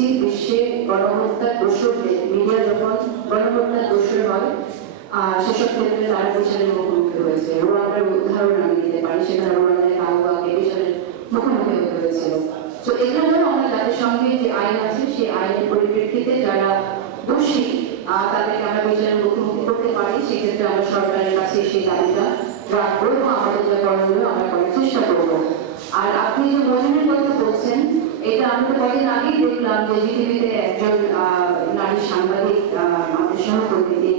দেখেছি বিশ্বে গণহত্যার দোষরদের মিডিয়া যখন গণহত্যার দোষর হয় সেসব ক্ষেত্রে তারা বিচারের মুখোমুখি হয়েছে। রোয়ান্ডার উদাহরণ আমি দিতে পারি, সেখানে রোয়ান্ডায় কাউকে বিচারের মুখোমুখি হতে হয়েছিল। তো এখানেও আমরা জাতিসংঘের যে আইন আছে সেই আইনের পরিপ্রেক্ষিতে যারা দোষী তাদেরকে আমরা বিচারের মুখোমুখি করতে পারি, সেক্ষেত্রে আমরা সরকারের কাছে সেই দাবিটা রাখবো এবং আমাদের যা করণীয় আমরা করার চেষ্টা করবো। আর আপনি যে মজুরির কথা বলছেন, এটা আমি তো কদিন আগেই দেখলাম যে জিটিভিতে একজন নারী সাংবাদিক আমাদের সহকর্মী তিনি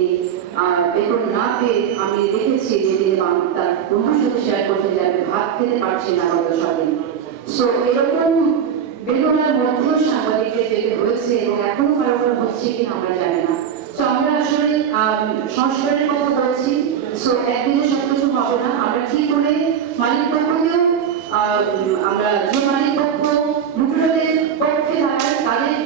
বেতন না পেয়ে আমি দেখেছি যে তিনি তার বন্ধুর সাথে শেয়ার করতে যে আমি ভাত খেতে পারছি না গত স্বাধীন। সো এরকম বেতনের মধ্যেও সাংবাদিকদের যেতে হয়েছে এবং এখনো কারো হচ্ছে কিনা আমরা জানি না। তো আমরা আসলে সংস্কারের কথা বলছি। সো একদিনে সবকিছু হবে না। আমরা কি করে মালিক পক্ষকেও আমরা যে মালিক পক্ষ লুটেরাদের পক্ষে দাঁড়ায়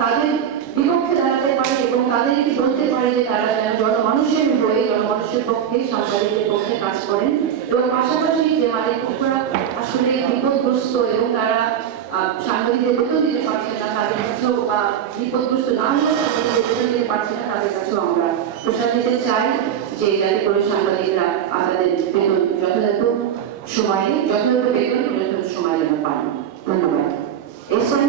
তাদের বিপক্ষে দাঁড়াতে পারে এবং তাদেরকে বলতে পারে যে তারা যেন জনমানুষের হয়ে জনমানুষের পক্ষে সাংবাদিকদের পক্ষে কাজ করেন এবং পাশাপাশি যে মালিক পক্ষরা আসলে বিপদগ্রস্ত এবং তারা সাংবাদিকদের বেতন দিতে পারছে না তাদের কাছেও বা বিপদগ্রস্ত না হলে সাংবাদিকদের বেতন দিতে পারছে না তাদের কাছেও আমরা প্রসার দিতে চাই যে যাতে করে সাংবাদিকরা তাদের বেতন যথাযথ সময়ে যথাযথ বেতন যথাযথ সময় যেন পান। ধন্যবাদ। এর সঙ্গে